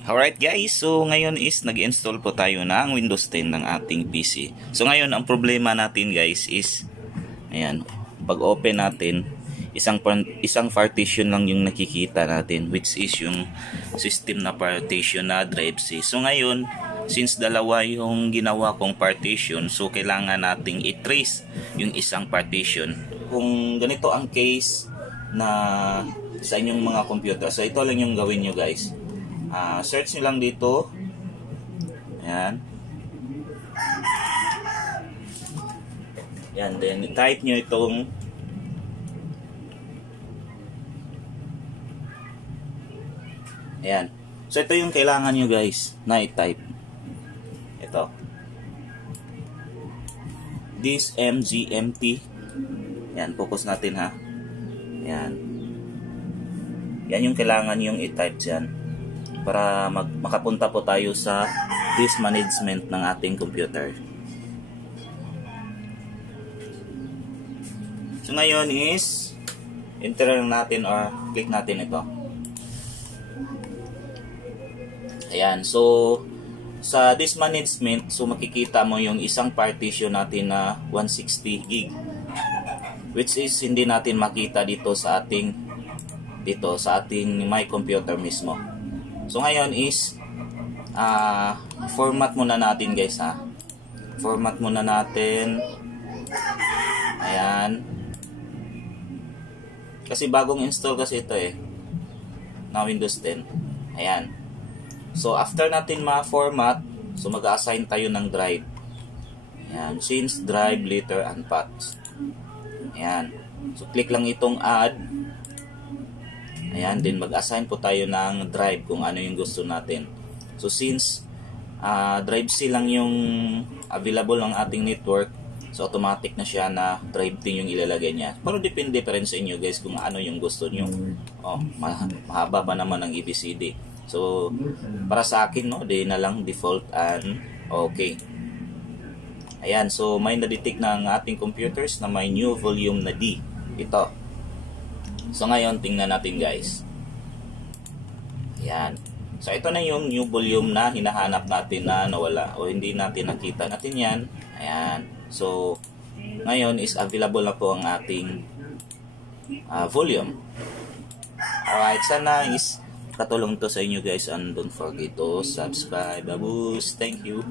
Alright guys, so ngayon is nag-install po tayo ng Windows 10 ng ating PC. So ngayon ang problema natin guys is, ayan, pag open natin, isang partition lang yung nakikita natin, which is yung system na partition na drive C. So ngayon, since dalawa yung ginawa kong partition, so kailangan nating i-trace yung isang partition. Kung ganito ang case na sa inyong mga computer, so ito lang yung gawin nyo guys. Search nyo lang dito. Ayan. Ayan, then type nyo itong ayan. So ito yung kailangan nyo guys na i-type. Ito. This MGMT. Ayan, focus natin ha. Ayan. Yan yung kailangan yung i-type dyan para makapunta po tayo sa disk management ng ating computer. So ngayon is enter natin or click natin ito. Ayan, so sa disk management, so makikita mo yung isang partition natin na 160 gig, which is hindi natin makita dito sa ating my computer mismo. So ngayon is format muna natin guys ha. Format muna natin. Ayan. Kasi bagong install kasi ito na Windows 10. Ayan. So after natin ma-format, so mag-assign tayo ng drive. Ayan, since drive later and paths. Ayan. So click lang itong add. Ayan, din mag-assign po tayo ng drive kung ano yung gusto natin. So since drive C lang yung available ng ating network, so automatic na siya na drive din yung ilalagay niya. Pero depende pa rin sa inyo guys kung ano yung gusto nyo. Mahaba pa naman ang ABCD. So para sa akin, no, di na lang default and okay. Ayan, so may na-detect na ang ating computers na may new volume na D. Ito. So ngayon, tingnan natin guys. Ayan. So ito na yung new volume na hinahanap natin na nawala o hindi natin nakita natin yan. Ayan. So ngayon is available na po ang ating volume. Alright, sana is katulong to sa inyo guys, and don't forget to subscribe. Babus, thank you.